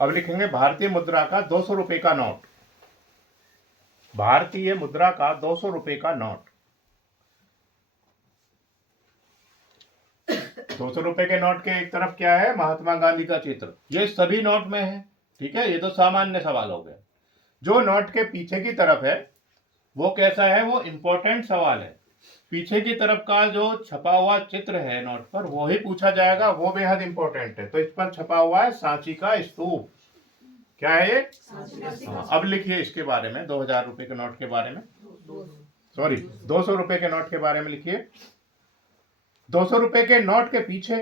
अब लिखेंगे भारतीय मुद्रा का 200 रुपए का नोट। भारतीय मुद्रा का 200 रुपए का नोट। 200 रुपए के नोट के एक तरफ क्या है? महात्मा गांधी का चित्र। ये सभी नोट में है, ठीक है, ये तो सामान्य सवाल हो गया। जो नोट के पीछे की तरफ है वो कैसा है? वो इंपॉर्टेंट सवाल है। पीछे की तरफ का जो छपा हुआ चित्र है नोट पर वो ही पूछा जाएगा, वो बेहद इंपॉर्टेंट है। तो इस पर छपा हुआ है सांची का स्तूप। क्या है ये? हाँ, अब लिखिए इसके बारे में, 2000 रुपए के नोट के बारे में, सॉरी 200 रुपए के नोट के बारे में लिखिए। 200 रुपए के नोट के पीछे,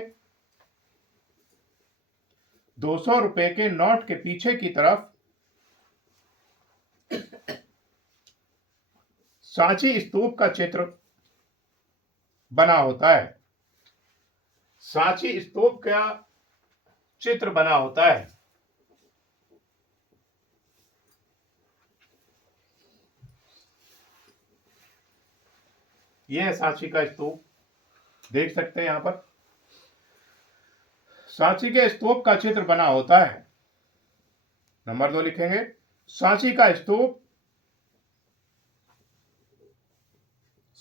200 रुपए के नोट के पीछे की तरफ सांची स्तूप का चित्र बना होता है। सांची स्तूप का चित्र बना होता है। यह है सांची का स्तूप, देख सकते हैं यहां पर। सांची के स्तूप का चित्र बना होता है। नंबर 2 लिखेंगे, सांची का स्तूप,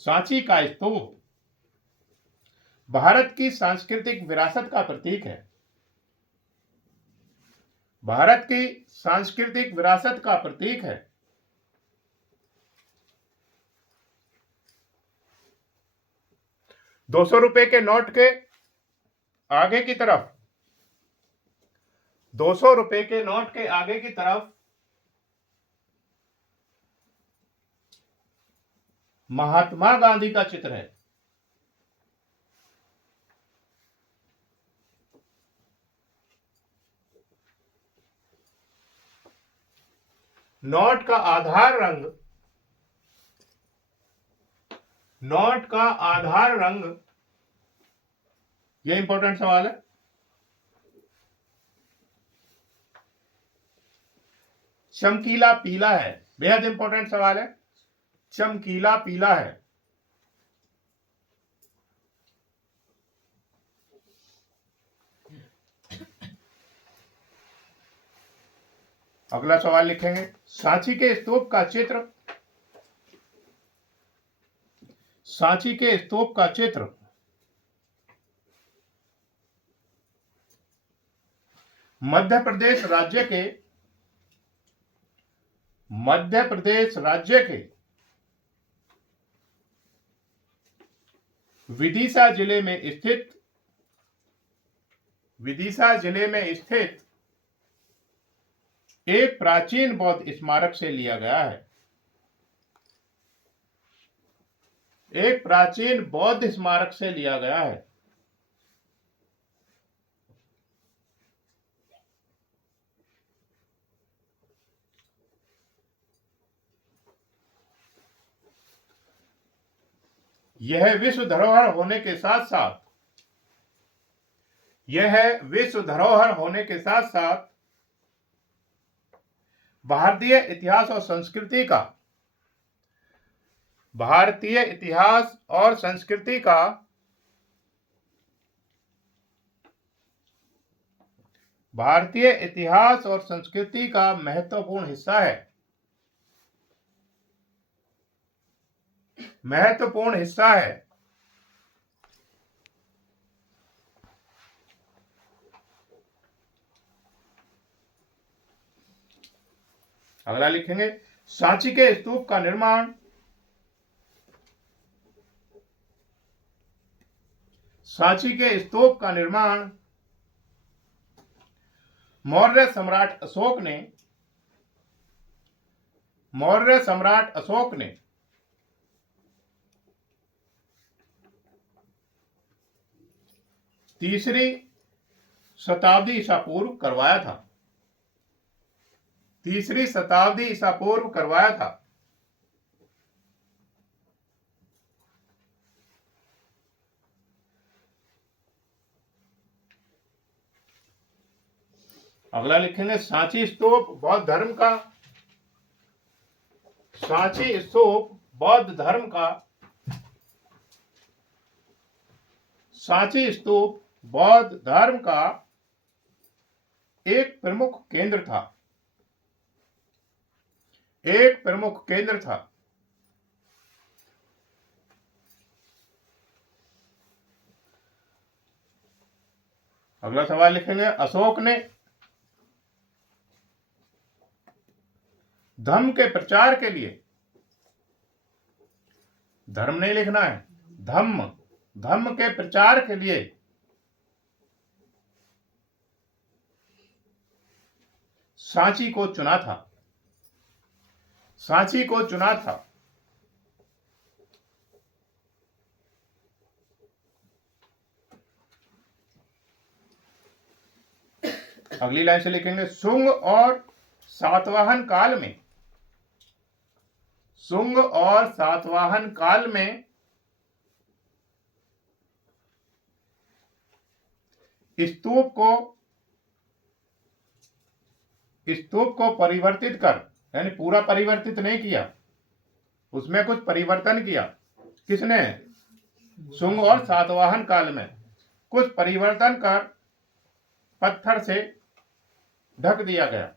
सांची का स्तूप भारत की सांस्कृतिक विरासत का प्रतीक है। भारत की सांस्कृतिक विरासत का प्रतीक है। ₹200 के नोट के आगे की तरफ, 200 रुपए के नोट के आगे की तरफ महात्मा गांधी का चित्र है। नोट का आधार रंग, नोट का आधार रंग, यह इंपॉर्टेंट सवाल है, चमकीला पीला है। बेहद इंपॉर्टेंट सवाल है, चमकीला पीला है। अगला सवाल लिखेंगे, सांची के स्तूप का चित्र, सांची के स्तूप का चित्र मध्य प्रदेश राज्य के, मध्य प्रदेश राज्य के विदिशा जिले में स्थित, विदिशा जिले में स्थित एक प्राचीन बौद्ध स्मारक से लिया गया है। एक प्राचीन बौद्ध स्मारक से लिया गया है। यह विश्व धरोहर होने के साथ साथ, यह विश्व धरोहर होने के साथ साथ भारतीय इतिहास और संस्कृति का, भारतीय इतिहास और संस्कृति का भारतीय इतिहास और संस्कृति का महत्वपूर्ण हिस्सा है। महत्वपूर्ण हिस्सा है। अगला लिखेंगे, सांची के स्तूप का निर्माण, सांची के स्तूप का निर्माण मौर्य सम्राट अशोक ने, मौर्य सम्राट अशोक ने 3री शताब्दी ईसा पूर्व करवाया था। 3री शताब्दी ईसा पूर्व करवाया था। अगला लिखेंगे, सांची स्तूप बौद्ध धर्म का, सांची स्तूप बौद्ध धर्म का, सांची स्तूप बौद्ध धर्म का एक प्रमुख केंद्र था। एक प्रमुख केंद्र था। अगला सवाल लिखेंगे, अशोक ने धर्म के प्रचार के लिए, धर्म नहीं लिखना है, धम्म, धम्म के प्रचार के लिए सांची को चुना था। सांची को चुना था। अगली लाइन से लिखेंगे, शुंग और सातवाहन काल में, शुंग और सातवाहन काल में स्तूप को परिवर्तित कर, यानी पूरा परिवर्तित नहीं किया, उसमें कुछ परिवर्तन किया। किसने? शुंग और सातवाहन काल में कुछ परिवर्तन कर पत्थर से ढक दिया गया।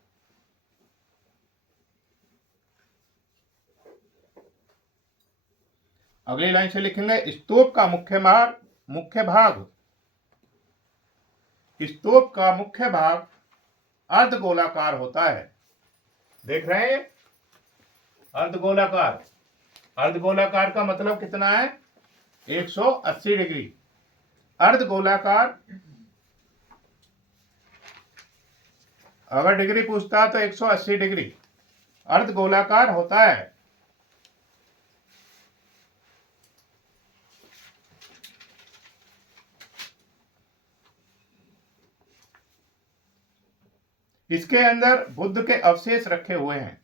अगली लाइन से लिखेंगे, स्तूप का मुख्य भाग, स्तूप का मुख्य भाग अर्धगोलाकार होता है। देख रहे हैं, अर्धगोलाकार। अर्धगोलाकार का मतलब कितना है? 180 डिग्री। अर्धगोलाकार, अगर डिग्री पूछता है तो 180 डिग्री अर्धगोलाकार होता है। इसके अंदर बुद्ध के अवशेष रखे हुए हैं।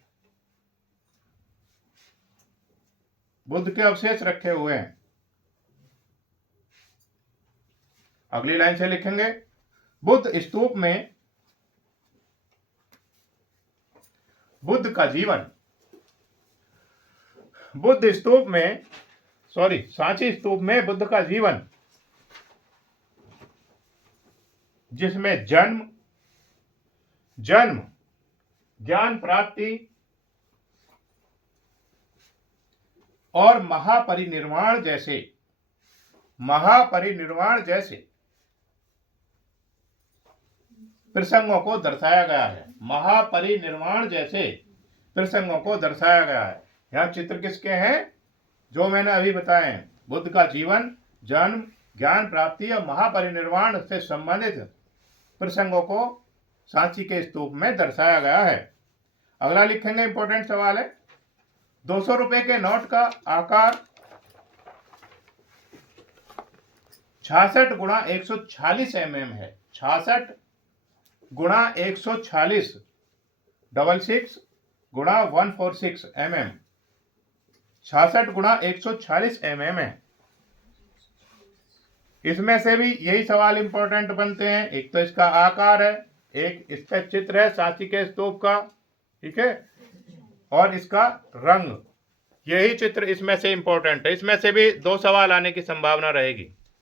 बुद्ध के अवशेष रखे हुए हैं। अगली लाइन से लिखेंगे, बुद्ध स्तूप में बुद्ध का जीवन, बुद्ध स्तूप में, सांची स्तूप में बुद्ध का जीवन, जिसमें जन्म, ज्ञान प्राप्ति और महापरिनिर्वाण जैसे प्रसंगों को दर्शाया गया है। महापरिनिर्वाण जैसे प्रसंगों को दर्शाया गया है। यहाँ चित्र किसके हैं? जो मैंने अभी बताए हैं। बुद्ध का जीवन, जन्म, ज्ञान प्राप्ति और महापरिनिर्वाण से संबंधित प्रसंगों को सांची के स्तूप में दर्शाया गया है। अगला लिखेंगे, इंपॉर्टेंट सवाल है, 200 रुपए के नोट का आकार 66 गुणा 146 mm है। 66 गुणा 146, 66 गुणा 146 mm, 66 गुणा 146 mm है। इसमें से भी यही सवाल इंपॉर्टेंट बनते हैं। एक तो इसका आकार है, एक इसका चित्र है सांची के स्तूप का, ठीक है, और इसका रंग, यही चित्र इसमें से इंपॉर्टेंट है। इसमें से भी 2 सवाल आने की संभावना रहेगी।